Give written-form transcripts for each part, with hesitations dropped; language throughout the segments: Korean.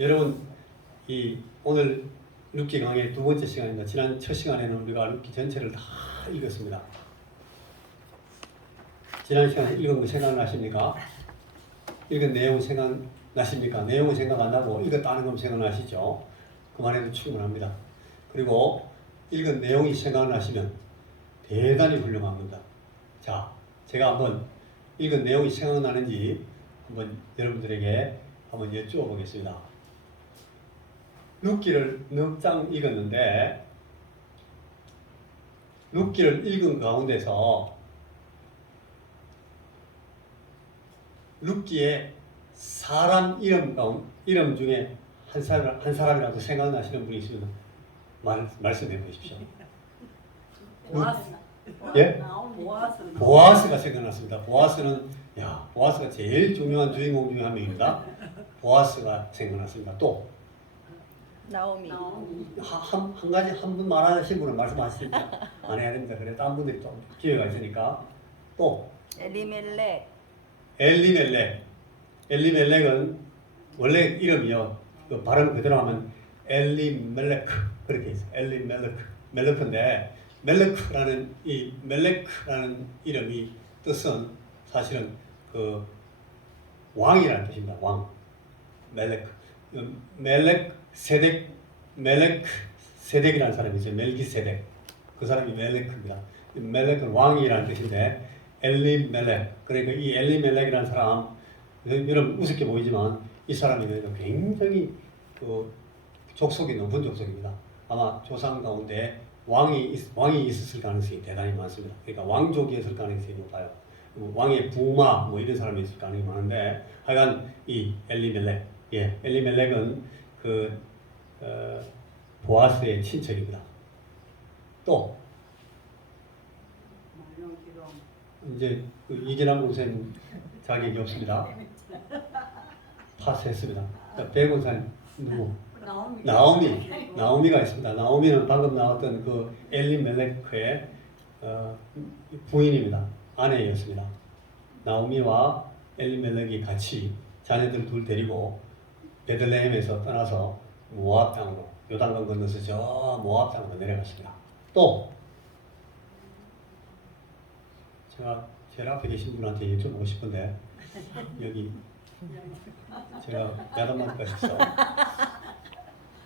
여러분, 오늘 룻기 강의 두 번째 시간입니다. 지난 첫 시간에는 우리가 룻기 전체를 다 읽었습니다. 지난 시간에 읽은 거 생각나십니까? 읽은 내용 생각나십니까? 내용은 생각 안 나고 읽었다는 건 생각나시죠? 그만해도 충분합니다. 그리고 읽은 내용이 생각나시면 대단히 훌륭한 겁니다. 자, 제가 한번 읽은 내용이 생각나는지 한번 여러분들에게 한번 여쭈어 보겠습니다. 룻기를 넉 장 읽었는데 룻기를 읽은 가운데서 룻기의 사람 이름 중에 한 사람이라도 생각나시는 분이 있으면 말씀해 보십시오. 보아스. 예? 보아스. 보아스가 생각났습니다. 보아스가 제일 중요한 주인공 중에 한 명입니다. 보아스가 생각났습니다. 또 나오미. 한 가지 한 분 말하신 분은 말씀하시니까 안 해야 됩니다. 그래 다른 분들이 또 기회가 있으니까 또 엘리멜렉. 엘리멜렉은 원래 이름이요. 그 발음 그대로 하면 엘리멜렉 그렇게 있어요. 멜레크인데 멜레크라는 이름이 뜻은 사실은 그 왕이라는 뜻입니다. 왕. 멜렉세덱이라는 사람이 있어요. 멜기세덱. 그 사람이 멜렉입니다. 멜렉은 왕이라는 뜻인데 엘리멜렉. 그러니까 이 엘리멜렉이라는 사람, 여러분 우습게 보이지만 이 사람이 굉장히 그 족속이 높은 족속입니다. 아마 조상 가운데 왕이 있었을 가능성이 대단히 많습니다. 그러니까 왕족이었을 가능성이 높아요. 왕의 부마 뭐 이런 사람이 있을 가능성이 많은데 하여간 이 엘리멜렉은 보아스의 친척입니다. 또 이제 이기남 목사님 자격이 없습니다. 파스했습니다. 백원사님 누구? 나오미가 있습니다. 나오미는 방금 나왔던 그 엘리멜렉의 부인입니다. 아내였습니다. 나오미와 엘리멜렉이 같이 자녀들 둘 데리고 베들레헴에서 떠나서 모압 땅으로 요단강 건너서 저 모압 땅으로 내려갔습니다. 또 제가 제일 앞에 계신 분한테 여쭤보고 싶은데 여기 제가 야단맞을까 싶어서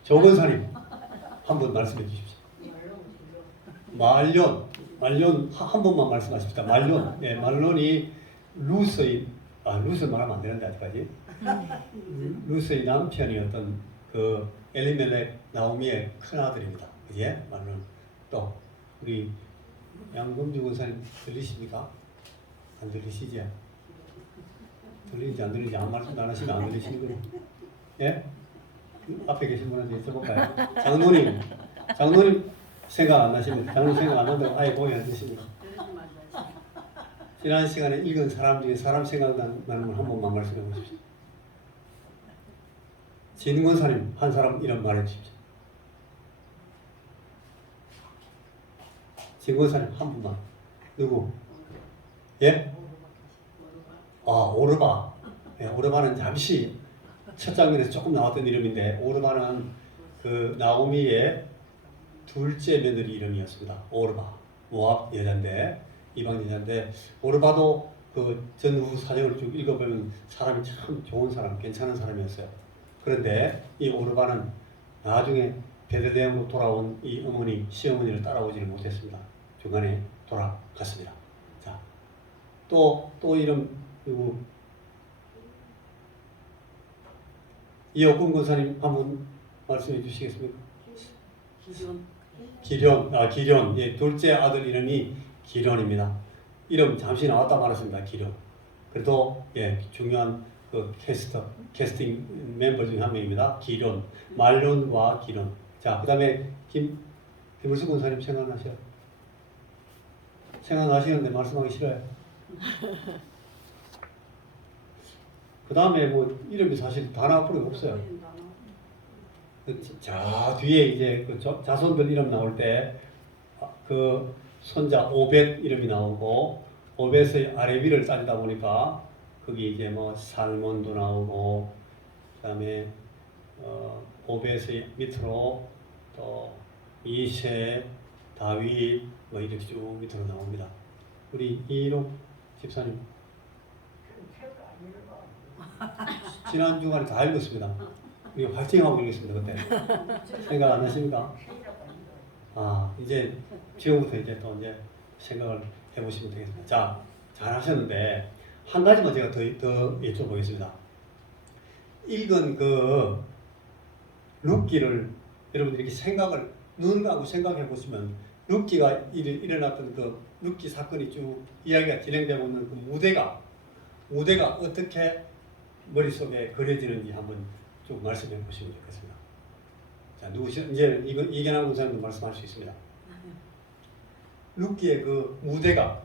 조건사님 한 번 말씀해 주십시오. 말론 한 번만 말씀하십시다. 말론이 룻을 말하면 안 되는데 아직까지 룻의 남편이었던 그 엘리멜렉 나오미의 큰 아들입니다. 그지? 말론. 또 우리 양금주 권사님 들리십니까? 안 들리시지? 들리는지 안 들리는지 아무 말씀 안 하시면 안 들리시는군요. 예? 앞에 계신 분한테 여쭤볼까요? 장로님 생각 안 나시면 장로님 생각 안 난다고 아예 고개 안 드십니까? 지난 시간에 읽은 사람 중에 사람 생각나는 분 한 번만 말씀해 보십시오. 진권사님 한 사람 이름 말해 주십시오. 진권사님 한 분만. 누구? 예? 오르바. 예, 오르바는 잠시 첫 장면에서 조금 나왔던 이름인데 오르바는 그 나오미의 둘째 며느리 이름이었습니다. 오르바. 모압 여자인데 이방 여자인데 오르바도 그 전후 사정을 쭉 읽어보면 사람이 참 좋은 사람, 괜찮은 사람이었어요. 그런데 이 오르바는 나중에 베들레헴으로 돌아온 이 시어머니를 따라오지를 못했습니다. 중간에 돌아갔습니다. 자, 또 이름 누구? 이옥근 권사님 한번 말씀해 주시겠습니까? 기련. 예, 둘째 아들 이름이 기련입니다. 이름 잠시 나왔다 말았습니다. 기련. 그래도 예, 중요한 그 캐스팅 멤버 중에 한 명입니다. 기련. 말론과 기련. 자, 그다음에 김물수 권사님 생각나셔요? 생각나시는데 말씀하기 싫어요. 그 다음에 뭐 이름이 사실 다 나올 필요가 없어요. 자 뒤에 이제 그 자손들 이름 나올 때 그 손자 오벳 이름이 나오고 오벳의 아래 위를 따지다 보니까 거기 이제 뭐 살몬도 나오고 그다음에 오벳의 밑으로 또 이세, 다윗 뭐 이렇게 쭉 밑으로 나옵니다. 우리 이일옥 집사님 지난 주간에 다 읽었습니다. 우리 화이팅하고 읽었습니다 그때. 생각 안 나십니까? 아 이제 지금부터 이제 또 이제 생각을 해보시면 되겠습니다. 자 잘하셨는데 한 가지만 제가 더 여쭤보겠습니다. 읽은 그 룻기를 여러분 이렇게 생각을 눈 감고 생각해 보시면 룻기가 일어났던 그 룻기 사건이 쭉 이야기가 진행되고 있는 그 무대가 어떻게 머릿속에 그려지는지 한번 쭉 말씀해 보시면 좋겠습니다. 자, 이제 이견한 목사님도 말씀할 수 있습니다. 룻기의 그 무대가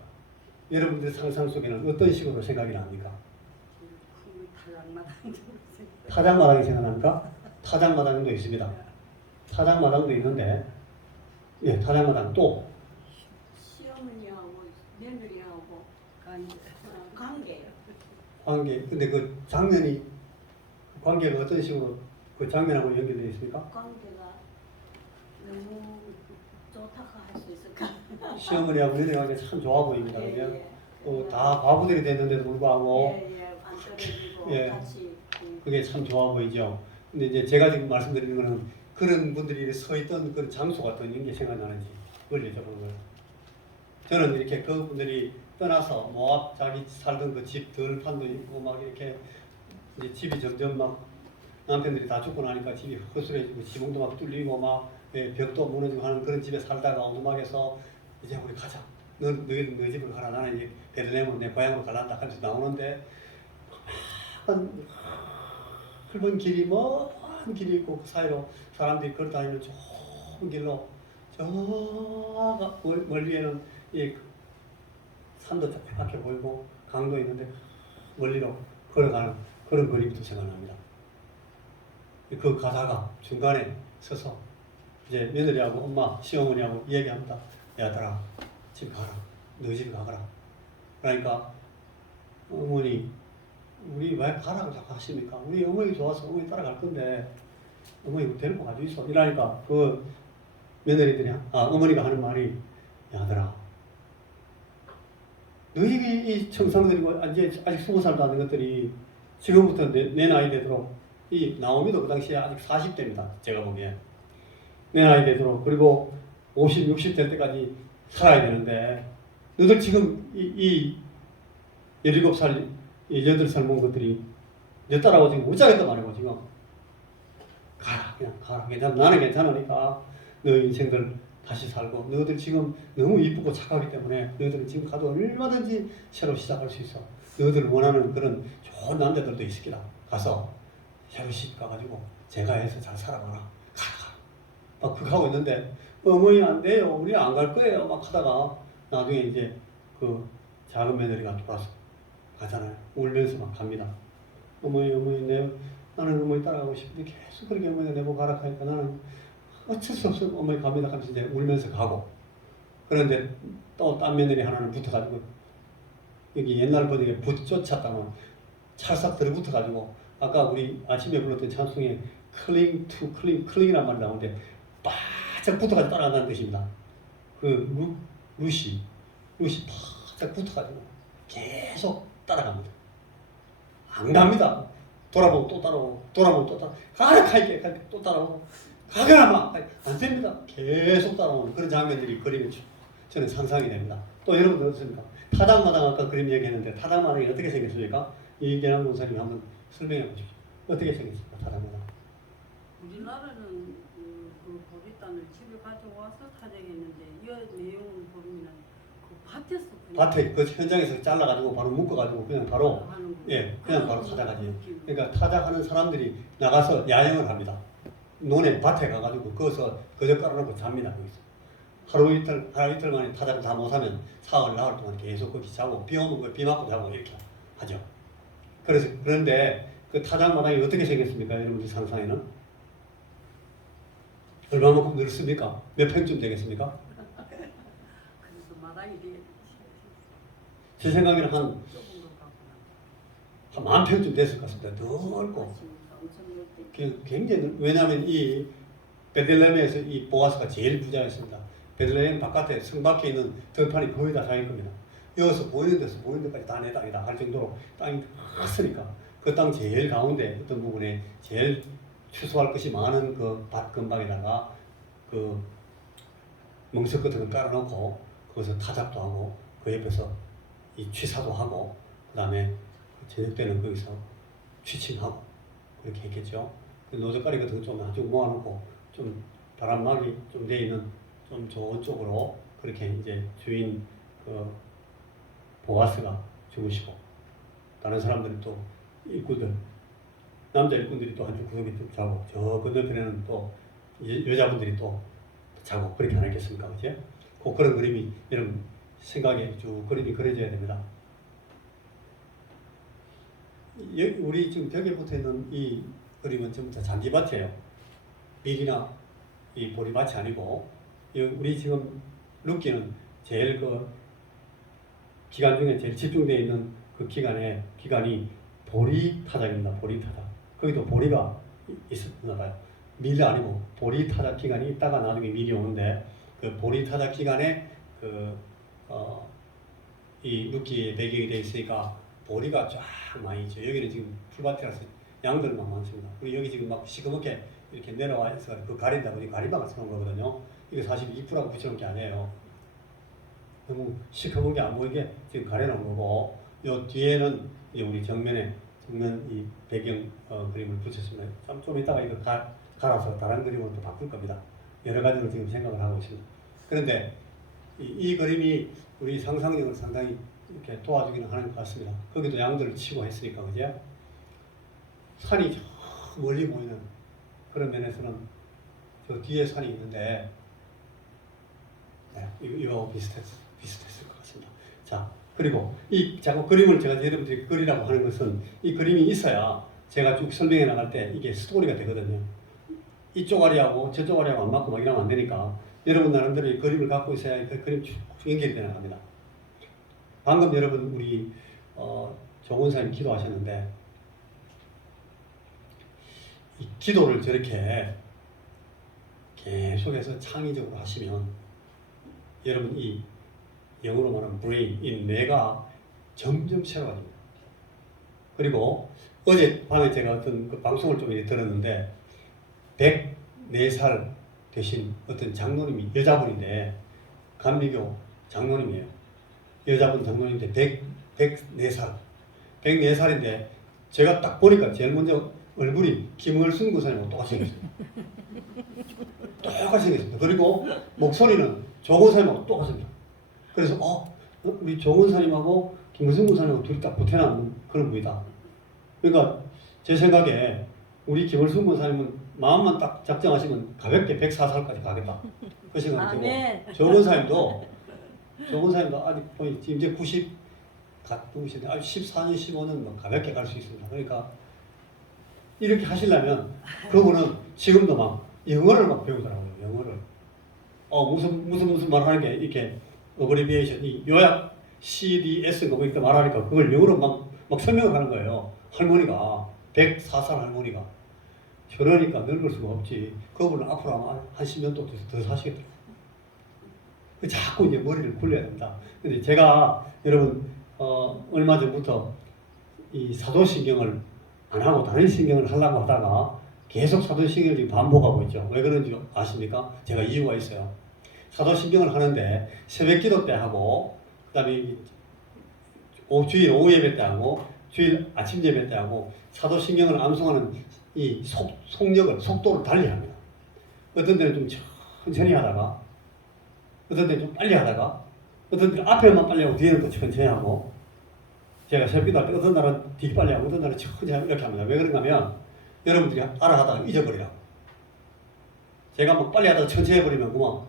여러분들 상상 속에는 어떤 식으로 생각이 납니까? 타작마당이 생각납니까? 타작마당도 있습니다. 타작마당도 있는데, 예, 타작마당 또 시어머니하고 며느리하고 관계. 관계. 근데 그 장면이 관계가 어떤 식으로 그 장면하고 연결되어 있습니까? 관계가 너무 좋다고 할 수 있을까? 시어머니하고 며느리하고 참 좋아 보입니다. 예, 그냥 예. 다 과부들이 됐는데도 불구하고 안 떨어지고 예. 같이 그게 참 좋아 보이죠. 근데 이제 제가 지금 말씀드리는 거는 그런 분들이 서 있던 그런 장소가 어떤 게 생각나는지 그걸 여쭤보는 거예요. 저는 이렇게 그분들이 떠나서 모압 자기 살던 그 집 들판도 있고 막 이렇게 이제 집이 점점 막 남편들이 다 죽고 나니까 집이 허술해지고 지붕도 막 뚫리고 막 벽도 무너지고 하는 그런 집에 살다가 오두막에서 이제 우리 가자. 너희 집으로 가라. 나는 이제 베들레헴은 내 고향으로 가란다 하면서 나오는데 넓은 길이 먼 길이 있고 그 사이로 사람들이 걸어다니는 좁은 길로 저 멀리에는 이 산도 조그맣게 보이고 강도 있는데 멀리로 걸어가는 그런 그림도 생각납니다. 그 가다가 중간에 서서 이제 며느리하고 엄마, 시어머니하고 얘기합니다. 야들아, 집 가라. 너희 집 가거라. 그러니까 어머니, 우리 왜 가라고 자꾸 하십니까? 우리 어머니 좋아서 어머니 따라갈 건데 어머니 데리고 가지고 있어. 이러니까 그 며느리들이 어머니가 하는 말이 야들아, 너희 이 청상들이고 아직 20살도 안 된 것들이 지금부터 내 나이 되도록 이 나오미도 그 당시에 아직 40대입니다. 제가 보기에 내 나이 되도록 그리고 50, 60 될 때까지 살아야 되는데 너들 지금 이 17살, 18살 먹은 것들이 내 딸하고 지금 못 자겠단 말이고 지금 가라 그냥 가라 괜찮아 나는 괜찮으니까 너 인생들 다시 살고 너희들 지금 너무 이쁘고 착하기 때문에 너희들은 지금 가도 얼마든지 새로 시작할 수 있어. 너희들 원하는 그런 좋은 남자들도 있을 거다. 가서 새로 시집 가가지고 제가 해서 잘 살아가라. 가라. 막 그거 하고 있는데 어머니 안 돼요. 우리 안 갈 거예요. 막 하다가 나중에 이제 그 작은 며느리가 돌아서 가잖아요. 울면서 막 갑니다. 어머니 나는 어머니 따라가고 싶은데 계속 그렇게 어머니가 내보고 가라 하니까 나는 어쩔 수 없어 어머니 갑니다 하면서 이제 울면서 가고 그런데 또 딴 며느리 하나는 붙어가지고 여기 옛날 번역에 붓 쫓았다면 찰싹 들어붙어가지고 아까 우리 아침에 불렀던 찬송에 클링이란 말이 나오는데 바짝 붙어가지고 따라간다는 뜻입니다. 그 루시 바짝 붙어가지고 계속 따라갑니다. 안 갑니다. 돌아보고 또 따라오고 돌아보고 또 따라오고 가라 또 따라오고 가거나 안 됩니다. 계속 따라오는 그런 장면들이 그림이 저는 상상이 됩니다. 또 여러분들 어떻습니까? 타작마당 아까 그림 얘기했는데 타작마당이 어떻게 생겼습니까? 이계남 목사님 한번 설명해 보십시오. 어떻게 생겼습니까? 타작마당. 우리나라는 그 보리단을 집에 가져와서 타작했는데 이 내용을 보면 그 밭에서 밭에 그 현장에서 잘라가지고 바로 묶어가지고 그냥 바로 그냥 바로 타작하지. 그러니까 타작하는 사람들이 나가서 야영을 합니다. 논에 밭에 가가지고 거기서 거저 깔아놓고 잡니다. 거기서 하루 이틀 만에 타작을 다 못하면 사흘 나흘 동안 계속 거기 자고 비 오면 비 맞고 자고 이렇게 하죠. 그런데 그 타작마당이 어떻게 생겼습니까? 여러분들 상상에는 얼마만큼 넓습니까? 몇 평쯤 되겠습니까? 그래서 마당이 되게 제 생각에는 한 10,000평쯤 됐을 것 같습니다. 넓고 엄청 넓대. 굉장히 왜냐하면 이 베들레헴에서 이 보아스가 제일 부자였습니다. 베들레헴 바깥에 성 밖에 있는 들판이 거의 다 자기 겁니다. 여기서 보이는 데까지 다 내 땅이다 할 정도로 땅이 컸으니까 그 땅 제일 가운데 어떤 부분에 제일 추수할 것이 많은 그 밭 근방에다가 그 멍석 같은 걸 깔아놓고 거기서 타작도 하고 그 옆에서 이 취사도 하고 그 다음에 저녁 때는 거기서 취침하고 그렇게 했겠죠. 노젓가리 같은 거 좀 아주 모아놓고 좀 바람막이 좀 돼 있는 좀 좋은 쪽으로 그렇게 이제 주인 그 보아스가 주무시고 다른 사람들이 또 일꾼들 남자 일꾼들이 또 한쪽 구석에 좀 자고 저 건너편에는 또 여자분들이 또 자고 그렇게 안 했겠습니까, 그죠? 꼭 그런 그림이 여러분 생각에 쭉 그림이 그려져야 됩니다. 우리 지금 벽에 붙어 있는 이 그림은 전부 다 잔디밭이에요. 밀이나 이 보리밭이 아니고 우리 지금 룻기는 제일 그 기간 중에 제일 집중되어 있는 그 기간이 보리 타작입니다. 보리 타작. 거기도 보리가 있었나 봐요. 밀이 아니고 보리 타작 기간이 있다가 나중에 밀이 오는데 그 보리 타작 기간에 이 룻기에 배경이 되어 있으니까 보리가 쫙 많이 있죠. 여기는 지금 풀밭이라서 양들만 많습니다. 그리고 여기 지금 막 시커멓게 이렇게 내려와 있어 그 가린다 보니 가리방을 써놓은 거거든요. 이거 사실 이쁘라고 붙여놓은 게 아니에요. 너무 시커먼 게 안 보이게 지금 가려놓은 거고 요 뒤에는 이제 우리 정면 이 배경 그림을 붙였습니다. 좀 이따가 이거 갈아서 다른 그림으로 또 바꿀 겁니다. 여러 가지로 지금 생각을 하고 있습니다. 그런데 이 그림이 우리 상상력을 상당히 이렇게 도와주기는 하는 것 같습니다. 거기도 양들을 치고 했으니까 그죠? 산이 저 멀리 보이는 그런 면에서는 저 뒤에 산이 있는데 네, 이거 비슷했을 것 같습니다. 자, 그리고 이 자꾸 그림을 제가 여러분들이 그리라고 하는 것은 이 그림이 있어야 제가 쭉 설명해 나갈 때 이게 스토리가 되거든요. 이쪽 아리하고 저쪽 아리하고 안 맞고 막 이러면 안 되니까 여러분 나름대로 이 그림을 갖고 있어야 그 그림 쭉 연결이 되는 겁니다. 방금 여러분 우리 조건사님 기도하셨는데 이 기도를 저렇게 계속해서 창의적으로 하시면 여러분 이 영어로 말하면 brain, 이 뇌가 점점 새로워집니다. 그리고 어젯밤에 제가 어떤 그 방송을 좀 들었는데 104살 되신 어떤 장로님이 여자분인데 감리교 장로님이에요. 여자분 장로님인데 104살 104살인데 제가 딱 보니까 제일 먼저 얼굴이 김을순 교사님하고 똑같이 생겼어요. 똑같이 생겼습니다. 그리고 목소리는 조건사님하고 똑같이 생겼어요. 그래서 우리 조건사님하고 김을순 교사님하고 둘이 딱 붙어나는 그런 분이다. 그러니까 제 생각에 우리 김을순 교사님은 마음만 딱 작정하시면 가볍게 104살까지 가겠다. 그 생각이 들고 조건사님도 아직 보니 지금 이제 90 누구신데 14년 15년 뭐 가볍게 갈 수 있습니다. 그러니까 이렇게 하시려면 그분은 지금도 막 영어를 막 배우더라고요. 영어를 무슨 말 하는 게 이렇게 어브리비에이션 이 요약 CDS 뭐 이렇게 말하니까 그걸 영어로 막 설명을 하는 거예요. 할머니가 104살 할머니가 저러니까 늙을 수가 없지. 그분은 앞으로 아마 한 10년 또 더 사시겠더라고요. 자꾸 이제 머리를 굴려야 됩니다. 근데 제가 여러분 얼마 전부터 이 사도신경을 안 하고 다른 신경을 하려고 하다가 계속 사도신경을 지금 반복하고 있죠. 왜 그런지 아십니까? 제가 이유가 있어요. 사도신경을 하는데 새벽 기도 때 하고 그다음에 주일 오후 예배 때 하고 주일 아침 예배 때 하고 사도신경을 암송하는 이 속도를 달리 합니다. 어떤 데는 좀 천천히 하다가 어떤 데는 좀 빨리 하다가 어떤 데는 앞에만 빨리 하고 뒤에는 또 천천히 하고 제가 새벽 기도 할 때 어떤 날은 되게 빨리 하고 어떤 날은 천천히 하고 이렇게 합니다. 왜 그런가 하면 여러분들이 알아가다가 잊어버리라고. 제가 뭐 빨리 하다가 천천히 해버리면 그만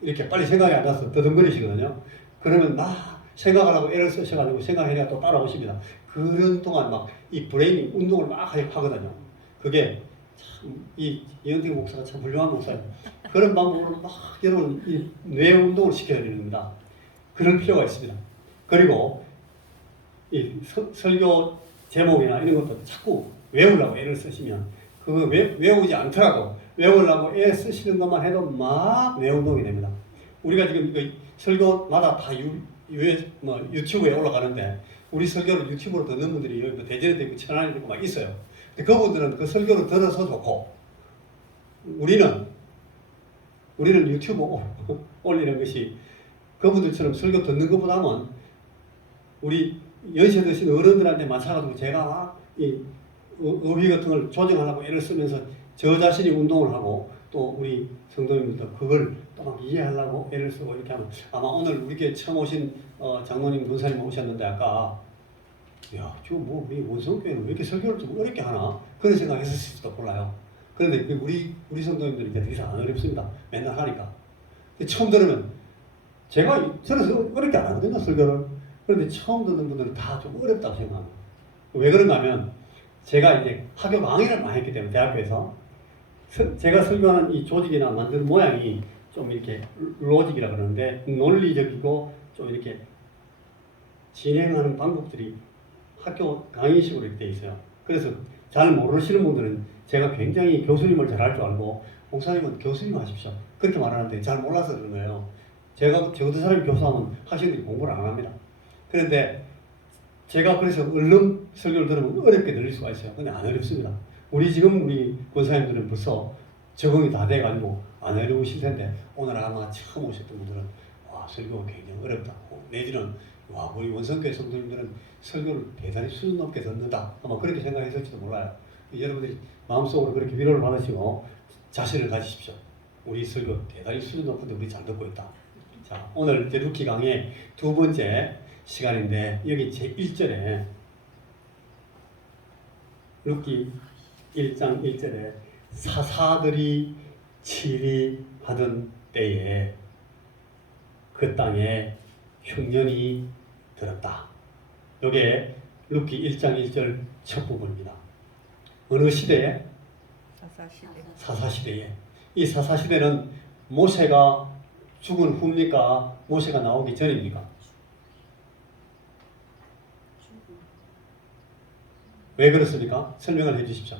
이렇게 빨리 생각이 안 나서 더듬거리시거든요. 그러면 막 생각하려고 애를 쓰셔가지고 생각해야 또 따라오십니다. 그런 동안 막 이 브레인이 운동을 막 하거든요. 그게 참 이 이현택 목사가 참 훌륭한 목사예요. 그런 방법으로 막 여러분 이 뇌 운동을 시켜드립니다. 그럴 필요가 있습니다. 그리고 이 설교 제목이나 이런 것도 자꾸 외우려고 애를 쓰시면 그거 외우지 않더라도 외우려고 애 쓰시는 것만 해도 막 내운동이 됩니다. 우리가 지금 이거 설교마다 다 유튜브에 올라가는데 우리 설교를 유튜브로 듣는 분들이 여기 뭐 대전에도 있고 천안에도 있고 막 있어요. 근데 그분들은 그 설교를 들어서 좋고 우리는 유튜브 올리는 것이 그분들처럼 설교 듣는 것보다는 우리 연세 드신 어른들한테 맞춰가지고 제가 막 이 의비 같은 걸 조정하려고 애를 쓰면서 저 자신이 운동을 하고 또 우리 성도님들도 그걸 또 막 이해하려고 애를 쓰고 이렇게 하면 아마 오늘 우리께 처음 오신 장로님 권사님 오셨는데 아까 야, 저이 원성교회는 왜 이렇게 설교를 좀 어렵게 하나 그런 생각했을지도 몰라요. 그런데 우리 성도님들이 더 이상 안 어렵습니다. 맨날 하니까. 근데 처음 들으면 저는 어렵게 안 하거든요 설교를. 그런데 처음 듣는 분들은 다 좀 어렵다고 생각합니다. 왜 그런가 하면 제가 이제 학교 강의를 많이 했기 때문에 대학교에서 제가 설교하는 이 조직이나 만드는 모양이 좀 이렇게 로직이라 그러는데 논리적이고 좀 이렇게 진행하는 방법들이 학교 강의식으로 이렇게 돼 있어요. 그래서 잘 모르시는 분들은 제가 굉장히 교수님을 잘할 줄 알고 목사님은 교수님 하십시오. 그렇게 말하는데 잘 몰라서 그런 거예요. 저 같은 사람이 교수하면 학생들이 공부를 안 합니다. 그런데 제가 그래서 얼른 설교를 들으면 어렵게 들릴 수가 있어요. 근데 안 어렵습니다. 우리 권사님들은 벌써 적응이 다 돼가지고 안 어려우실 텐데 오늘 아마 처음 오셨던 분들은 와 설교가 굉장히 어렵다고 내지는 와 우리 원성교회 성도님들은 설교를 대단히 수준 높게 듣는다 아마 그렇게 생각했을지도 몰라요. 여러분들이 마음속으로 그렇게 위로를 받으시고 자신을 가지십시오. 우리 설교 대단히 수준 높은데 우리 잘 듣고 있다. 자 오늘 이제 루키 강의 두 번째 시간인데 여기 제1절에 루키 1장 1절에 사사들이 치리하던 때에 그 땅에 흉년이 들었다. 이게 루키 1장 1절 첫 부분입니다. 어느 시대에? 사사시대에. 이 사사시대는 모세가 죽은 후입니까? 모세가 나오기 전입니까? 왜 그렇습니까? 설명을 해 주십시오.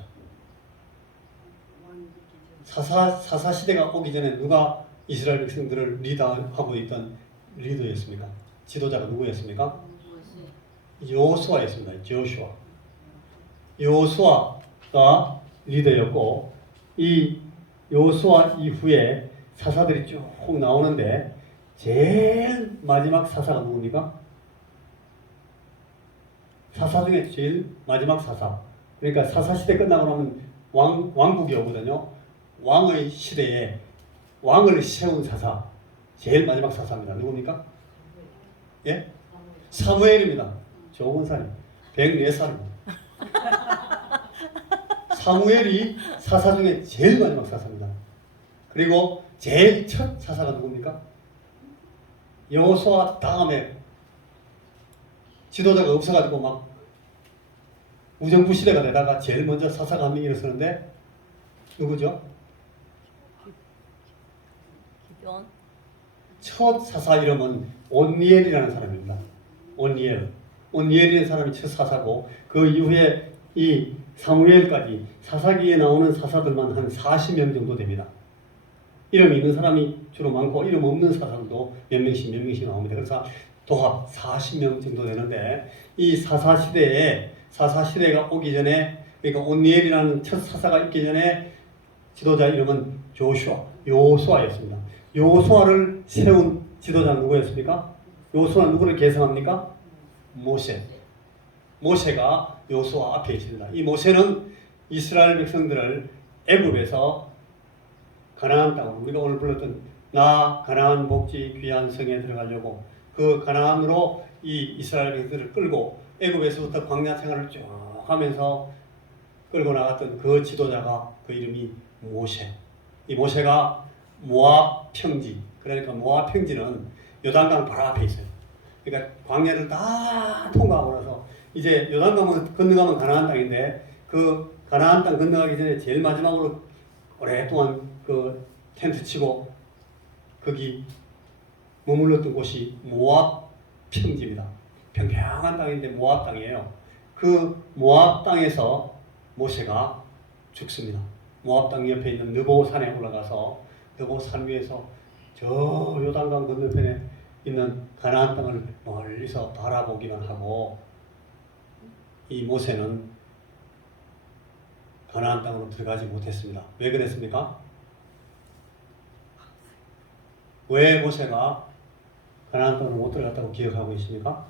사사시대가 오기 전에 누가 이스라엘 백성들을 리더하고 있던 리더였습니까? 지도자가 누구였습니까? 여호수아였습니다. 여호수아가 리더였고 이 여호수아 이후에 사사들이 쭉 나오는데 제일 마지막 사사가 누굽니까? 사사 중에 제일 마지막 사사. 그러니까 사사시대 끝나고 나면 왕국이 오거든요. 왕의 시대에 왕을 세운 사사. 제일 마지막 사사입니다. 누굽니까? 예? 사무엘입니다. 조원사님. 104살입니다. 사무엘이 사사 중에 제일 마지막 사사입니다. 그리고 제일 첫 사사가 누굽니까? 여호수아 다음에 지도자가 없어가지고 막 우정부 시대가 되다가 제일 먼저 사사가 한 명이 일어서는데 누구죠? 첫 사사 이름은 온니엘이라는 사람입니다. 온니엘이라는 사람이 첫 사사고 그 이후에 이 사무엘까지 사사기에 나오는 사사들만 한 40명 정도 됩니다. 이름 있는 사람이 주로 많고 이름 없는 사사들도 몇 명씩 나옵니다. 그래서 도합 40명 정도 되는데 이 사사시대가 오기 전에 그러니까 온니엘이라는 첫 사사가 있기 전에 지도자 이름은 여호수아였습니다. 여호수아를 세운 지도자는 누구였습니까? 여호수아는 누구를 계승합니까? 모세가 여호수아 앞에 있습니다. 이 모세는 이스라엘 백성들을 애굽에서 가나안 땅으로 우리가 오늘 불렀던 나 가나안 복지 귀한 성에 들어가려고 그 가나안으로 이 이스라엘 백성들을 끌고 애굽에서부터 광야 생활을 쭉 하면서 끌고 나갔던 그 지도자가 그 이름이 모세. 이 모세가 모압 평지, 그러니까 모압 평지는 요단강 바로 앞에 있어요. 그러니까 광야를 다 통과하고 나서 이제 요단강을 건너가면 가나안 땅인데 그 가나안 땅 건너가기 전에 제일 마지막으로 오랫동안 그 텐트 치고 거기 머물렀던 곳이 모압 평지입니다. 평평한 땅인데 모압 땅이에요. 그 모압 땅에서 모세가 죽습니다. 모압 땅 옆에 있는 느보 산에 올라가서 느보 산 위에서 저 요단강 건너편에 있는 가나안 땅을 멀리서 바라보기만 하고 이 모세는 가나안 땅으로 들어가지 못했습니다. 왜 그랬습니까? 왜 모세가 가나안 땅으로 못 들어갔다고 기억하고 있습니까?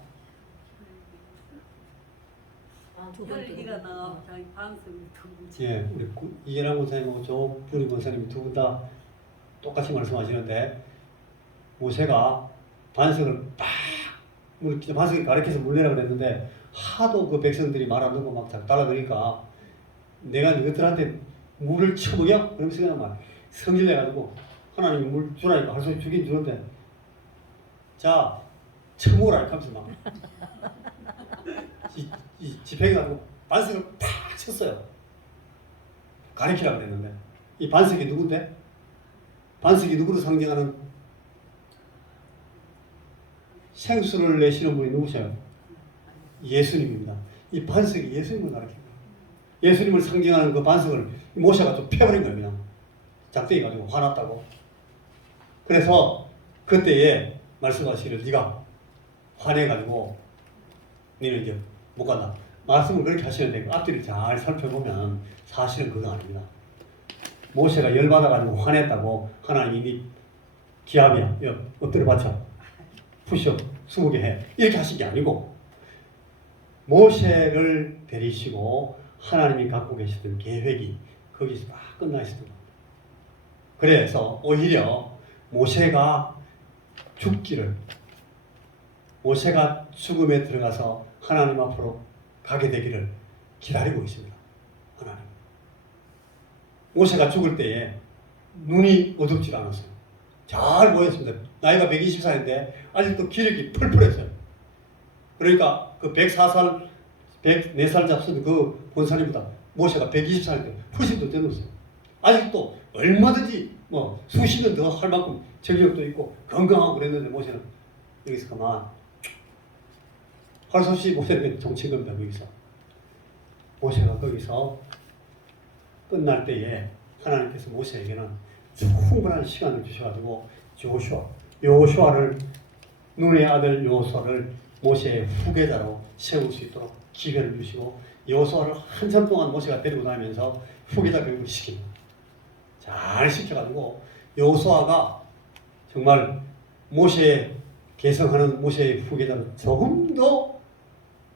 혈기가 나가고 자기 방송이 더 예, 우리 이해랑 권사님하고 조부리 권사님 두 분 다 똑같이 말씀하시는데 모세가 반석을 팍 반석이 가리켜서 물내라 그랬는데 하도 그 백성들이 말 안 듣고 막 따라가니까 내가 너희들한테 물을 처먹여? 그러면서 그냥 막 성질내가지고 하나님이 물 주라니까 할 수 주긴 주는데 자 처먹으라 이렇게 하면서 막 이 지팡이 가지고 반석을 팍 쳤어요. 가리키라 그랬는데 이 반석이 누군데? 반석이 누구를 상징하는 생수를 내시는 분이 누구세요? 예수님입니다. 이 반석이 예수님을 가리킵니다. 예수님을 상징하는 그 반석을 모세가 좀 패버린 거예요. 그냥 작대기 가지고 화났다고. 그래서 그때에 말씀하시기를 네가 화내가지고 너는 이제 못 간다. 말씀을 그렇게 하시는데 앞뒤를 잘 살펴보면 사실은 그거 아닙니다. 모세가 열받아가지고 화냈다고 하나님이 기압이야. 엎드려 받쳐. 푸시업 20개 해. 이렇게 하신 게 아니고 모세를 데리시고 하나님이 갖고 계시던 계획이 거기서 다 끝나 있었던 겁니다. 그래서 오히려 모세가 죽기를 모세가 죽음에 들어가서 하나님 앞으로 가게 되기를 기다리고 있습니다. 하나님. 모세가 죽을 때에 눈이 어둡지 않았어요. 잘 보였습니다. 나이가 120살인데 아직도 기력이 펄펄했어요. 그러니까 그 104살, 104살 잡순 그 본사님보다 모세가 120살인데 훨씬 더 뛰었어요. 아직도 얼마든지 뭐 수십 년 더 할 만큼 정력도 있고 건강하고 그랬는데 모세는 여기서 그만 할 수 없이 모세는 종친 겁니다. 여기서 모세가 거기서 끝날 때에 하나님께서 모세에게는 충분한 시간을 주셔가지고 여호수아를 눈의 아들 여호수아를 모세의 후계자로 세울 수 있도록 기회를 주시고 여호수아를 한참 동안 모세가 데리고 다니면서 후계자 교육을 시킵니다. 잘 시켜가지고 여호수아가 정말 모세의 계승하는 모세의 후계자는 조금도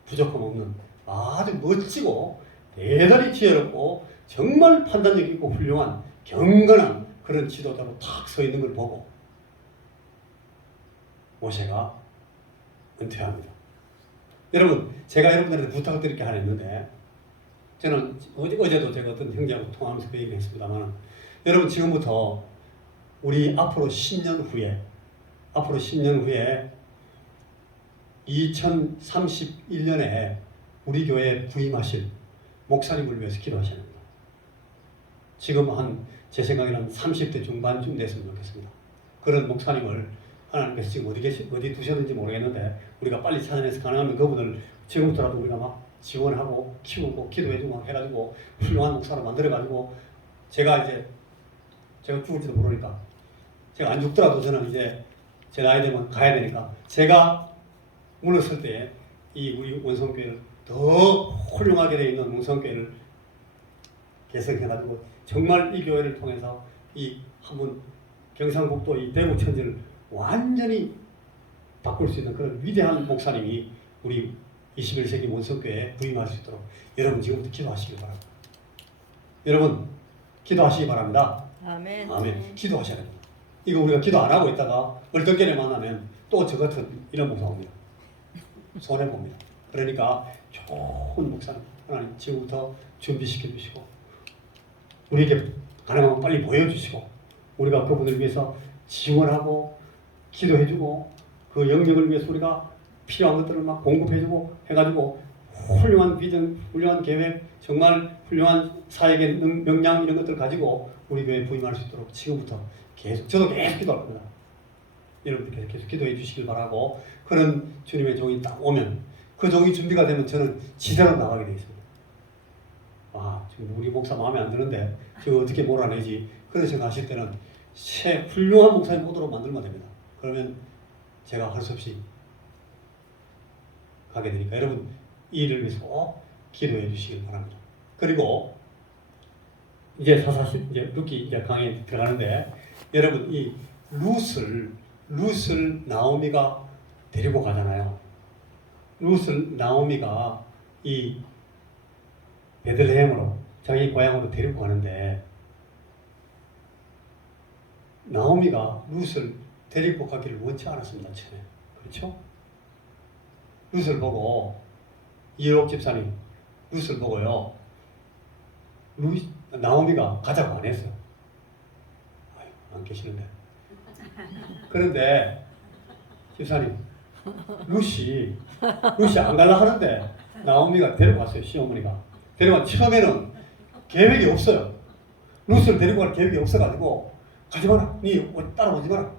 부족함 없는 아주 멋지고 대단히 지혜롭고 정말 판단력 있고 훌륭한 경건한 그런 지도자로 탁 서 있는 걸 보고 모세가 은퇴합니다. 여러분, 제가 여러분들한테 부탁을 드릴 게 하나 있는데 저는 어제도 제가 어떤 형제하고 통화하면서 그 얘기를 했습니다만 여러분 지금부터 우리 앞으로 10년 후에 2031년에 우리 교회에 부임하실 목사님을 위해서 기도하셔야 합니다. 지금 제 생각에는 30대 중반쯤 됐으면 좋겠습니다. 그런 목사님을 하나님께서 지금 어디 두셨는지 모르겠는데 우리가 빨리 찾아내서 가능하면 그분을 지금부터라도 우리가 막 지원하고 키우고 기도해주고 해가지고 훌륭한 목사로 만들어가지고 제가 죽을지도 모르니까 제가 안 죽더라도 저는 이제 제 나이 되면 가야 되니까 제가 물렀을 때 이 우리 원성교회를 더 훌륭하게 되어 있는 원성교회를 개성해가지고 정말 이 교회를 통해서 이 한번 경상북도 이 대구 천지를 완전히 바꿀 수 있는 그런 위대한 목사님이 우리 21세기 원성교회에 부임할 수 있도록 여러분 지금부터 기도하시기 바랍니다. 여러분 기도하시기 바랍니다. 아멘. 아멘. 기도하셔야 됩니다. 이거 우리가 기도 안 하고 있다가 얼떨결에 만나면 또 저 같은 이런 목사 옵니다. 손해봅니다. 그러니까 좋은 목사님 하나님 지금부터 준비시켜 주시고 우리에게 가능하면 빨리 보여주시고 우리가 그분을 위해서 지원하고 기도해주고 그 영역을 위해서 우리가 필요한 것들을 막 공급해주고 해가지고 훌륭한 비전, 훌륭한 계획, 정말 훌륭한 사역의 역량 이런 것들 가지고 우리 교회에 부임할 수 있도록 지금부터 저도 계속 기도할 겁니다. 여러분들 계속 기도해 주시길 바라고 그런 주님의 종이 딱 오면 그 종이 준비가 되면 저는 지대로 나가게 되어 있습니다. 지금 우리 목사 마음에 안 드는데 저거 어떻게 몰아내지? 그런 생각하실 때는 훌륭한 목사님 오도록 만들면 됩니다. 그러면 제가 할 수 없이 가게 되니까 여러분 이 일을 위해서 꼭 기도해 주시길 바랍니다. 그리고 이제 이제 루키 이제 강의에 들어가는데 여러분 이 룻을 나오미가 데리고 가잖아요. 룻을 나오미가 이 베들레헴으로 자기 고향으로 데리고 가는데 나오미가 룻을 데리고 가기를 원치 않았습니다. 처음에. 그렇죠? 룻을 보고 이에옥 집사님 룻을 보고요. 나오미가 가자고 안 했어요. 아유, 안 계시는데. 그런데 집사님 룻이 안 가려 하는데 나오미가 데려갔어요. 시어머니가 데려가. 처음에는 계획이 없어요. 룻을 데리고 갈 계획이 없어가지고 가지 마라. 니 따라오지 마라.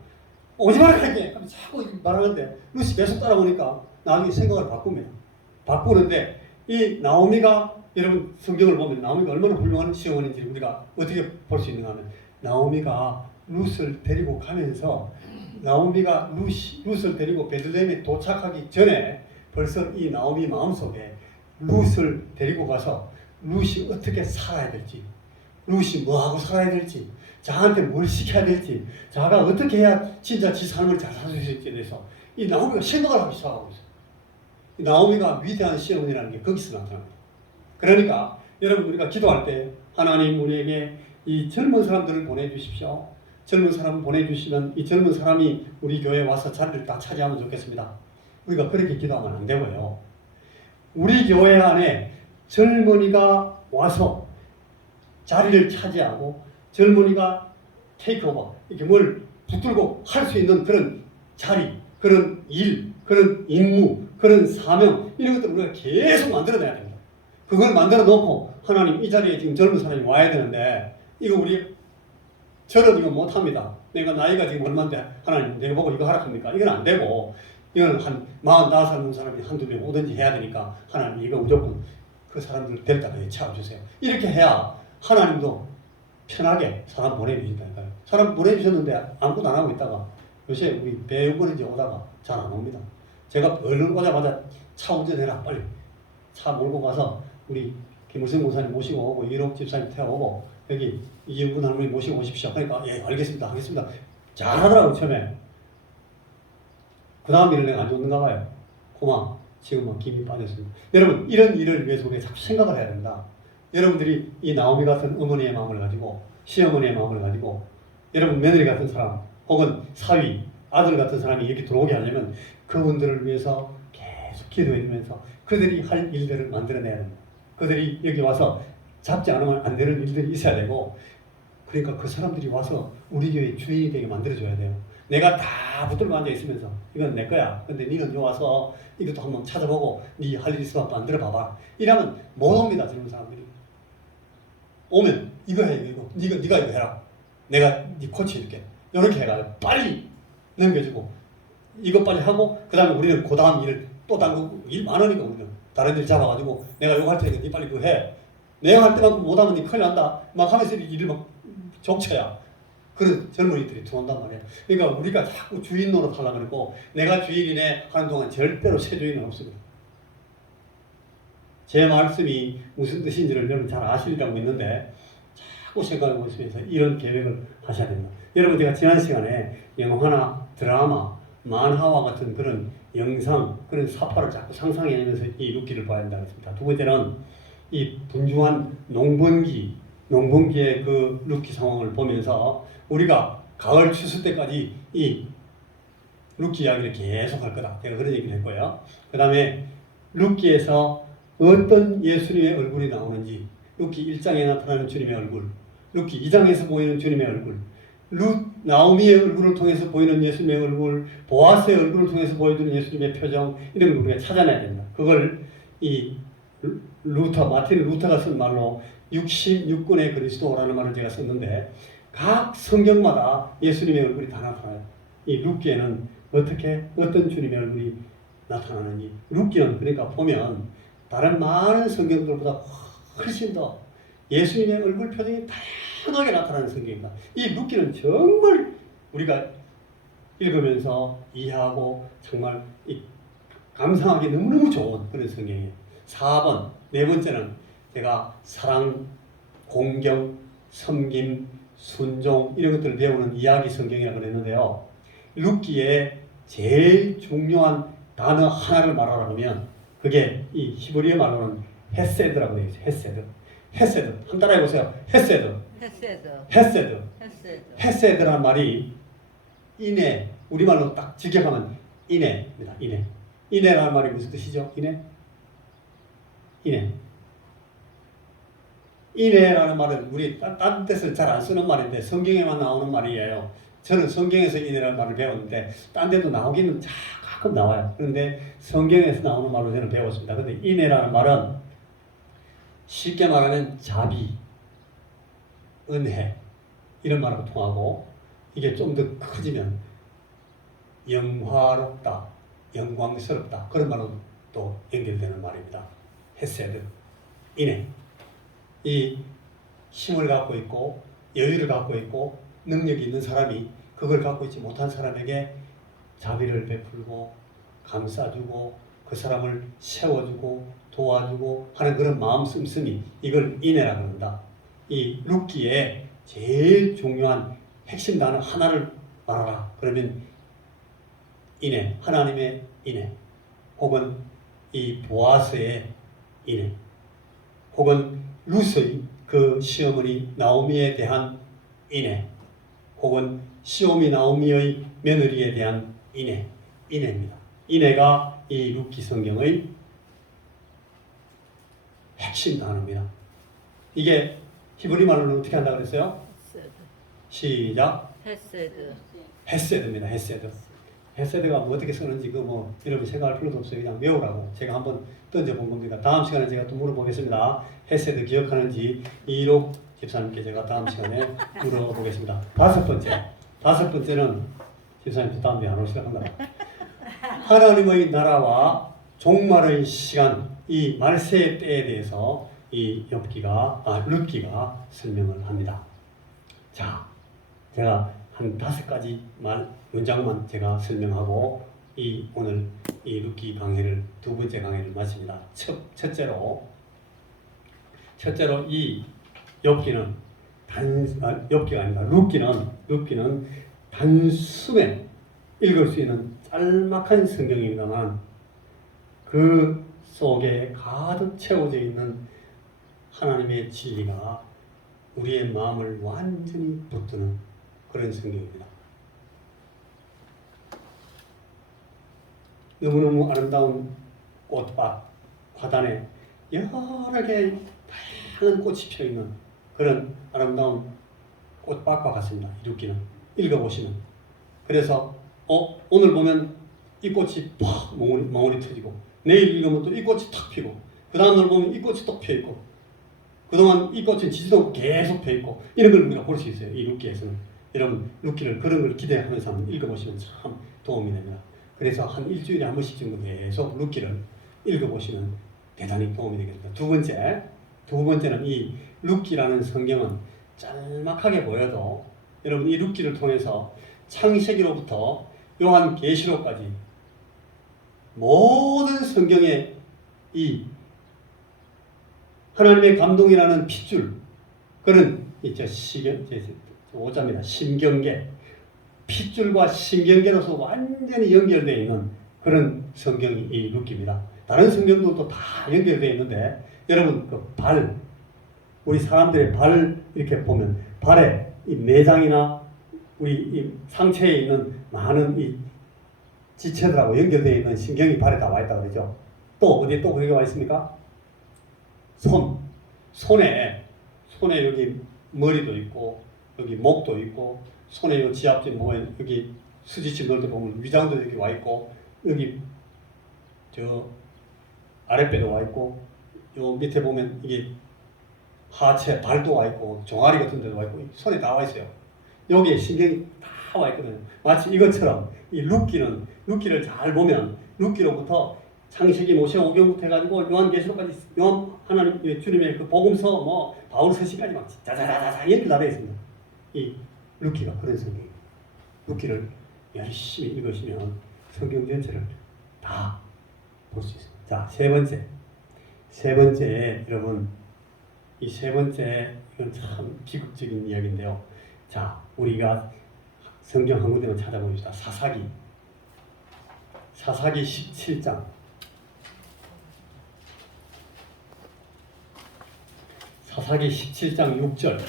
오지 마라 할게. 자꾸 말하는데 룻이 계속 따라오니까 나중에 생각을 바꿉니다. 바꾸는데 이 나오미가 여러분 성경을 보면 나오미가 얼마나 훌륭한 시어머니인지 우리가 어떻게 볼 수 있는가 하면 나오미가 룻을 데리고 가면서 나오미가 룻을 데리고 베들레헴에 도착하기 전에 벌써 이 나오미 마음속에 룻을 데리고 가서 룻이 어떻게 살아야 될지 룻이 뭐하고 살아야 될지 자한테 뭘 시켜야 될지 자가 어떻게 해야 진짜 지 삶을 잘 살 수 있을지에 대해서 이 나오미가 생각을 하기 시작하고 있어요. 이 나오미가 위대한 시어머니라는 게 거기서 나타납니다. 그러니까 여러분 우리가 기도할 때 하나님 우리에게 이 젊은 사람들을 보내주십시오. 젊은 사람 보내주시면 이 젊은 사람이 우리 교회에 와서 자리를 다 차지하면 좋겠습니다. 우리가 그렇게 기도하면 안 되고요. 우리 교회 안에 젊은이가 와서 자리를 차지하고 젊은이가 테이크오버 이렇게 뭘 붙들고 할 수 있는 그런 자리, 그런 일, 그런 임무, 그런 사명 이런 것들을 우리가 계속 만들어내야 됩니다. 그걸 만들어 놓고 하나님 이 자리에 지금 젊은 사람이 와야 되는데 이거 저는 이거 못합니다. 내가 나이가 지금 얼마인데 하나님 내가 보고 이거 하라 합니까? 이건 안 되고 이건 한 45살 먹은 사람이 한두 명 오든지 해야 되니까 하나님 이거 무조건 그 사람들 데려다가 채워주세요. 이렇게 해야 하나님도 편하게 사람 보내주신다니까요. 사람 보내주셨는데 아무것도 안 하고 있다가 요새 우리 배우버리지 오다가 잘 안 옵니다. 제가 얼른 오자마자 차 운전해라 빨리 차 몰고 가서 우리 김울성 목사님 모시고 오고 이록 집사님 태워오고 여기 이윤근 할머니 모시고 오십시오. 그러니까 예 알겠습니다 하겠습니다. 잘하더라고 처음에. 그 다음 일을 내가 안 좋는가 봐요. 고마 지금은 김이 빠졌습니다. 여러분 이런 일을 위해서 우리가 자꾸 생각을 해야 됩니다. 여러분들이 이 나오미 같은 어머니의 마음을 가지고 시어머니의 마음을 가지고 여러분 며느리 같은 사람 혹은 사위 아들 같은 사람이 이렇게 들어오게 하려면 그분들을 위해서 계속 기도해 주면서 그들이 할 일들을 만들어내야 됩니다. 그들이 여기 와서 잡지 않으면 안 되는 일들이 있어야 되고 그러니까 그 사람들이 와서 우리 교회 주인이 되게 만들어줘야 돼요. 내가 다 붙들고 앉아 있으면서 이건 내 거야. 근데 니는 여기 와서 이것도 한번 찾아보고 니 할 일 있으면 만들어 봐봐. 이러면 못 옵니다. 젊은 사람들이. 오면 이거 해 이거 네가 이거 해라. 내가 네 코치 이렇게 해가지고 빨리 넘겨주고 이거 빨리 하고 그 다음에 우리는 그 다음 일을 또 당기고 일 많으니까 우리는 다른 일 잡아가지고 내가 이거 할 테니까 네 빨리 그거 해. 내가 할 때만큼 못하면 네 큰일 난다. 막 하면서 일을 막 족쳐야 그런 젊은이들이 들어온단 말이에요. 그러니까 우리가 자꾸 주인 노릇 하려고 그러고 내가 주인이네 하는 동안 절대로 새 주인은 없습니다. 제 말씀이 무슨 뜻인지를 여러분 잘 아시리라고 있는데 자꾸 생각하고 있으면서 이런 계획을 하셔야 됩니다. 여러분 제가 지난 시간에 영화나 드라마, 만화와 같은 그런 영상, 그런 사파를 자꾸 상상해내면서 이 룻기를 봐야 된다고 했습니다. 두 번째는 이 분주한 농번기의 그 룻기 상황을 보면서 우리가 가을 추수 때까지 이 룻기 이야기를 계속 할 거다. 제가 그런 얘기를 했고요. 그 다음에 룻기에서 어떤 예수님의 얼굴이 나오는지 룻기 1장에 나타나는 주님의 얼굴, 룻기 2장에서 보이는 주님의 얼굴, 나오미의 얼굴을 통해서 보이는 예수님의 얼굴, 보아스의 얼굴을 통해서 보여주는 예수님의 표정 이런 걸 우리가 찾아내야 됩니다. 그걸 이 마틴 루터가 쓴 말로 66군의 그리스도라는 말을 제가 썼는데 각 성경마다 예수님의 얼굴이 다 나타나요. 이 룻기에는 어떤 주님의 얼굴이 나타나는지 룻기는 그러니까 보면 다른 많은 성경들보다 훨씬 더 예수님의 얼굴 표정이 다양하게 나타나는 성경입니다. 이 룻기는 정말 우리가 읽으면서 이해하고 정말 감상하기 너무너무 좋은 그런 성경이에요. 4번, 네 번째는 제가 사랑, 공경, 섬김, 순종 이런 것들을 배우는 이야기 성경이라고 그랬는데요. 룻기에 제일 중요한 단어 하나를 말하라 하면 그게 이 히브리어 말로는 헤세드라고 되어 있어요. 헤세드. 헤세드. 한번 따라해 보세요. 헤세드. 헤세드. 헤세드. 헤세드. 헤세드란 말이 인애. 우리말로 딱 직역하면 인애입니다. 인애. 인애라는 말이 무슨 뜻이죠? 인애? 인애. 인애라는 말은 우리 다른 데서는 잘 안 쓰는 말인데 성경에만 나오는 말이에요. 저는 성경에서 인애라는 말을 배웠는데 딴 데도 나오기는 가끔 나와요. 그런데 성경에서 나오는 말로 저는 배웠습니다. 그런데 인애라는 말은 쉽게 말하면 자비, 은혜 이런 말하고 통하고 이게 좀 더 커지면 영화롭다, 영광스럽다 그런 말로 또 연결되는 말입니다. 헤세드, 인애. 이 힘을 갖고 있고 여유를 갖고 있고 능력이 있는 사람이 그걸 갖고 있지 못한 사람에게 자비를 베풀고 감싸주고 그 사람을 세워주고 도와주고 하는 그런 마음 씀씀이 이걸 인애라고 합니다. 이 룻기에 제일 중요한 핵심 단어 하나를 말하라. 그러면 인애, 하나님의 인애 혹은 이 보아스의 인애 혹은 룻의 그 시어머니 나오미에 대한 인애 혹은 시오미 나오미의 며느리에 대한 인애, 인애입니다. 인애가 이 룻기 성경의 핵심 단어입니다. 이게 히브리 말로는 어떻게 한다고 그랬어요? 헤세드. 시작. 헤세드. 헤세드입니다. 헤세드. 헤세드가 뭐 어떻게 쓰는지 뭐 여러분 생각할 필요도 없어요. 그냥 외우라고 제가 한번 던져본 겁니다. 다음 시간에 제가 또 물어보겠습니다. 헤세드 기억하는지 이록 집사님께 제가 다음 시간에 물어보겠습니다. 다섯 번째는 집사님 다음에 안 오시라고 한다. 하나님의 나라와 종말의 시간 이 말세의 때에 대해서 이 룻기가 설명을 합니다. 자, 제가 한 5가지 문장만 제가 설명하고 오늘 이 룻기 강의를 두 번째 강의를 마칩니다. 첫째로 이 룻기가 아니라 룻기는 단숨에 읽을 수 있는 짤막한 성경입니다만 그 속에 가득 채워져 있는 하나님의 진리가 우리의 마음을 완전히 붙드는 그런 성경입니다. 너무너무 아름다운 꽃밭, 화단에 여러 개의 다양한 꽃이 펴있는 그런 아름다운 꽃밭과 같습니다. 이 룻기는 읽어보시면. 그래서 오늘 보면 이 꽃이 팍 멍울이 터지고 내일 읽으면 또 이 꽃이 탁 피고 그 다음 날 보면 이 꽃이 또 펴있고 그동안 이 꽃은 지지도 계속 펴있고 이런 걸 우리가 볼 수 있어요. 이 룻기에서는. 여러분 룻기를 그런 걸 기대하면서 한번 읽어보시면 참 도움이 됩니다. 그래서 한 일주일에 한 번씩 정도 계속 룻기를 읽어보시면 대단히 도움이 되겠습니다. 두 번째는 이 룻기라는 성경은 짤막하게 보여도 여러분 이 룻기를 통해서 창세기로부터 요한계시록까지 모든 성경의 이 하나님의 감동이라는 핏줄 그런 오자입니다. 심경계 핏줄과 심경계로서 완전히 연결되어 있는 그런 성경이 이 룻기입니다. 다른 성경들도 다 연결되어 있는데 여러분 우리 사람들의 발 이렇게 보면 발에 이 내장이나 우리 이 상체에 있는 많은 이 지체들하고 연결되어 있는 신경이 발에 다 와 있다고 그러죠. 또 어디에 또 그게 와 있습니까? 손에 여기 머리도 있고 여기 목도 있고 손에 요 지압진 보면 여기 수지침 넣을 때 보면 위장도 여기 와 있고 여기 저 아랫배도 와 있고 요 밑에 보면 이게 하체 발도 와 있고 종아리 같은 데도 와 있고 손에 다 와 있어요. 여기에 신경이 다 와 있거든요. 마치 이것처럼 이 룻기를 잘 보면 룻기로부터 창세기 모세오경부터 해가지고 요한계시록까지 요한 하나님 주님의 그 복음서 뭐 바울 서신까지 막 자자자자 이렇게 다 되어 있습니다. 이 루키가 그런 성경이에요. 루키를 열심히 읽으시면 성경 전체를 다 볼 수 있습니다. 자, 세 번째 여러분, 이 세 번째 이건 참 비극적인 이야기인데요. 자, 우리가 성경 한 군데만 찾아봅시다. 사사기 17장. 사사기 17장 6절.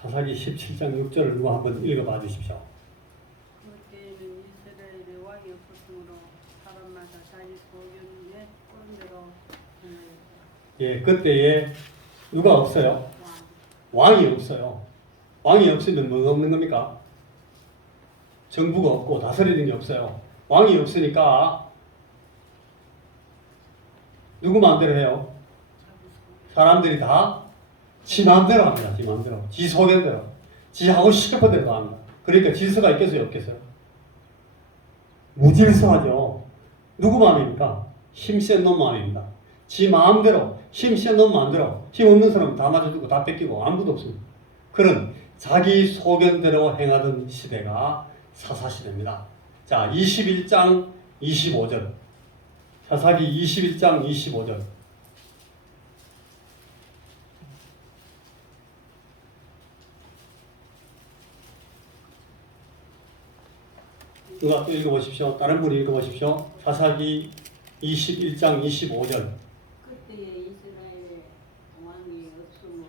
사사기 17장 6절을 누가 한번 읽어봐 주십시오. 그때에는 이스라엘의 왕이 없었으므로 사람마다 자기 소견에 옳은 대로 행하였다. 예, 그때에 누가 없어요? 왕이 없어요. 왕이 없으면 뭐가 없는 겁니까? 정부가 없고 다스리는 게 없어요. 왕이 없으니까 누구 마음대로 해요? 사람들이 다 지 마음대로 합니다. 지 마음대로. 지 소견대로. 지 하고 싶은 대로 합니다. 그러니까 질서가 있겠어요? 없겠어요? 무질서하죠. 누구 마음입니까? 힘센 놈 마음입니다. 지 마음대로, 힘센 놈 마음대로, 힘 없는 사람 다 맞아주고 다 뺏기고 아무것도 없습니다. 그런 자기 소견대로 행하던 시대가 사사시대입니다. 자, 21장 25절. 사사기 21장 25절. 누가 또 읽어보십시오. 다른 분이 읽어보십시오. 사사기 21장 25절. 그때에 이스라엘의 왕이 없으므로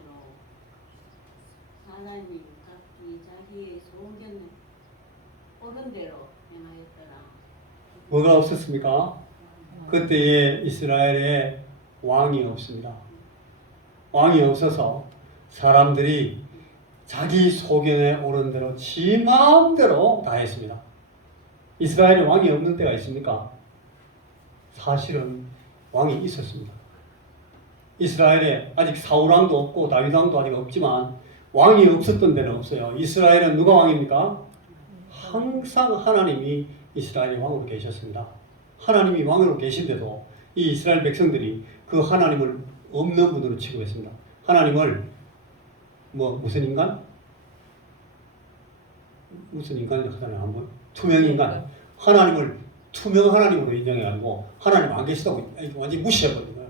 하나님 각기 자기의 소견에 옳은 대로 행하였더라. 뭐가 없었습니까? 그때에 이스라엘에 왕이 없습니다. 왕이 없어서 사람들이 자기 소견에 옳은 대로 지 마음대로 다 했습니다. 이스라엘에 왕이 없는 때가 있습니까? 사실은 왕이 있었습니다. 이스라엘에 아직 사울왕도 없고 다윗왕도 아직 없지만 왕이 없었던 데는 없어요. 이스라엘은 누가 왕입니까? 항상 하나님이 이스라엘의 왕으로 계셨습니다. 하나님이 왕으로 계신데도 이 이스라엘 백성들이 그 하나님을 없는 분으로 취급했습니다. 하나님을 무슨 인간? 무슨 인간이라고 하잖아요. 한번 투명인간. 하나님을 투명 하나님으로 인정해가지고 하나님 안 계시다고 완전히 무시해버린 거예요.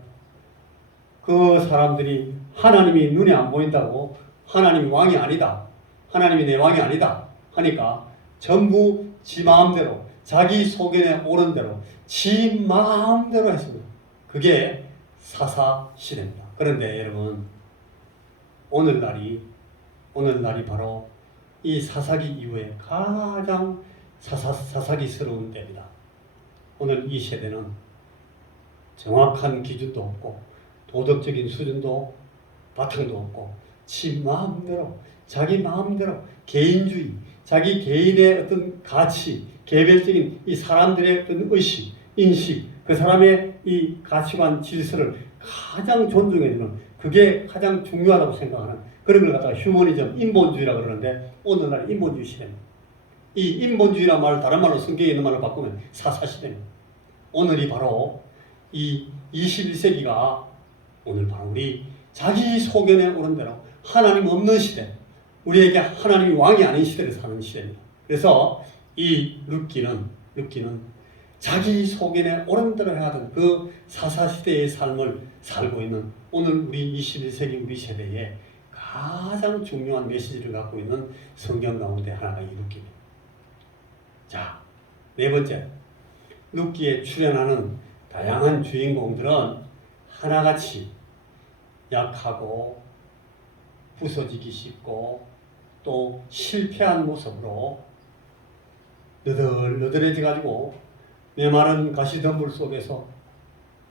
그 사람들이 하나님이 눈에 안 보인다고 하나님이 왕이 아니다. 하나님이 내 왕이 아니다. 하니까 전부 지 마음대로 자기 소견에 옳은 대로 지 마음대로 했습니다. 그게 사사시대입니다. 그런데 여러분 오늘날이 바로 이 사사기 이후에 가장 사사기스러운 때입니다. 오늘 이 세대는 정확한 기준도 없고 도덕적인 수준도 바탕도 없고 지 마음대로 자기 마음대로 개인주의 자기 개인의 어떤 가치 개별적인 이 사람들의 어떤 의식 인식 그 사람의 이 가치관 질서를 가장 존중해주는 그게 가장 중요하다고 생각하는 그런 걸 갖다가 휴머니즘 인본주의라고 그러는데 오늘날 인본주의 시대입니다. 이 인본주의라는 말을 다른 말로 성경에 있는 말로 바꾸면 사사시대입니다. 오늘이 바로 이 21세기가 오늘 바로 우리 자기 소견에 오른 대로 하나님 없는 시대 우리에게 하나님이 왕이 아닌 시대를 사는 시대입니다. 그래서 이 룻기는 자기 소견에 오른 대로 행하던 그 사사시대의 삶을 살고 있는 오늘 우리 21세기 우리 세대에 가장 중요한 메시지를 갖고 있는 성경 가운데 하나가 이 룻기입니다. 자, 네 번째, 룻기에 출연하는 다양한 주인공들은 하나같이 약하고 부서지기 쉽고 또 실패한 모습으로 너덜너덜해져가지고 메마른 가시덤불 속에서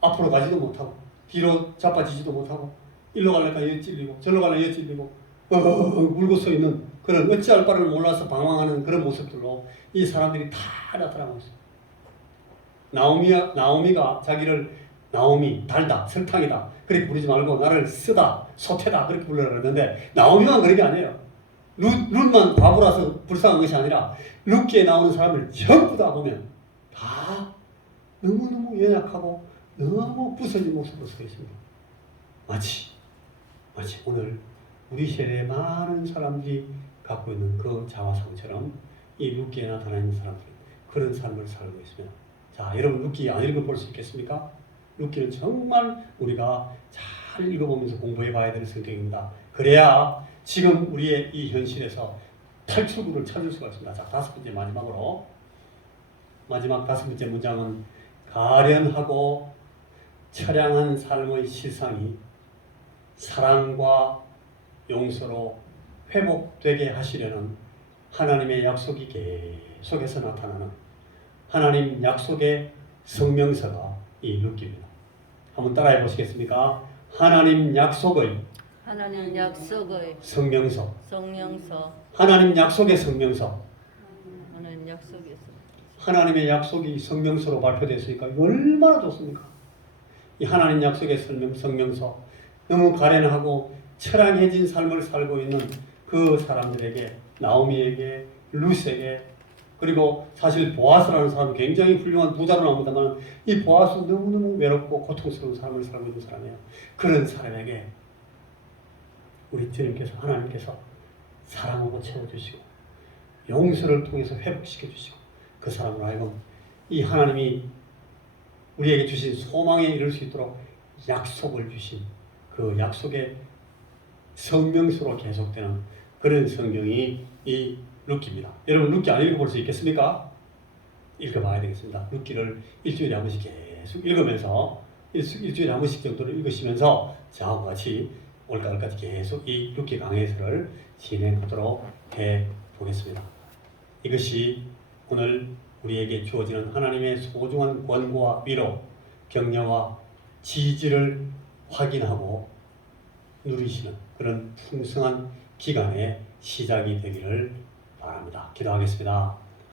앞으로 가지도 못하고 뒤로 자빠지지도 못하고 일로 가려니까 여기 찔리고 저로 가려니까 여기 찔리고 물고 서 있는 그런 어찌할 바를 몰라서 방황하는 그런 모습들로 이 사람들이 다 나타나고 있어요. 나오미가 자기를 나오미, 달다, 설탕이다 그렇게 부르지 말고 나를 쓰다, 소태다 그렇게 부르라 그랬는데 나오미만 그런 게 아니에요. 룻만 바보라서 불쌍한 것이 아니라 룻기에 나오는 사람을 전부 다 보면 다 너무너무 연약하고 너무 부서진 모습으로 서 있습니다. 마치 오늘 우리 세대의 많은 사람들이 갖고 있는 그 자화상처럼 이 룻기에 나타나 있는 사람들은 그런 삶을 살고 있습니다. 자, 여러분 룻기 안 읽어볼 수 있겠습니까? 룻기는 정말 우리가 잘 읽어보면서 공부해 봐야 되는 성경입니다. 그래야 지금 우리의 이 현실에서 탈출구를 찾을 수가 있습니다. 자, 다섯 번째 마지막 다섯 번째 문장은 가련하고 처량한 삶의 실상이 사랑과 용서로 회복되게 하시려는 하나님의 약속이 계속해서 나타나는 하나님 약속의 성명서가 이 룻기입니다. 한번 따라해 보시겠습니까? 하나님 약속의 하나님 약속의 성명서. 성령서. 하나님 약속의 성명서. 하나님 약속에서. 하나님의 약속이 성명서로 발표됐으니까 얼마나 좋습니까? 이 하나님 약속의 성명서, 너무 가련하고 처량해진 삶을 살고 있는 그 사람들에게, 나오미에게, 룻에게, 그리고 사실 보아스라는 사람은 굉장히 훌륭한 부자로 나옵니다만 이 보아스는 너무너무 외롭고 고통스러운 삶을 살고 있는 사람이에요. 그런 사람에게 우리 주님께서, 하나님께서 사랑으로 채워주시고 용서를 통해서 회복시켜주시고 그 사람으로 하여금 이 하나님이 우리에게 주신 소망에 이룰 수 있도록 약속을 주신 그 약속의 성명서로 계속되는 그런 성경이 이 룻기입니다. 여러분 룻기 안 읽어볼 수 있겠습니까? 읽어봐야 되겠습니다. 룻기를 일주일에 한 번씩 계속 읽으면서 일주일에 한 번씩 정도를 읽으시면서 저하고 같이 올가을까지 계속 이 룻기 강해설을 진행하도록 해보겠습니다. 이것이 오늘 우리에게 주어지는 하나님의 소중한 권고와 위로, 격려와 지지를 확인하고 누리시는 그런 풍성한 기간의 시작이 되기를 바랍니다. 기도하겠습니다.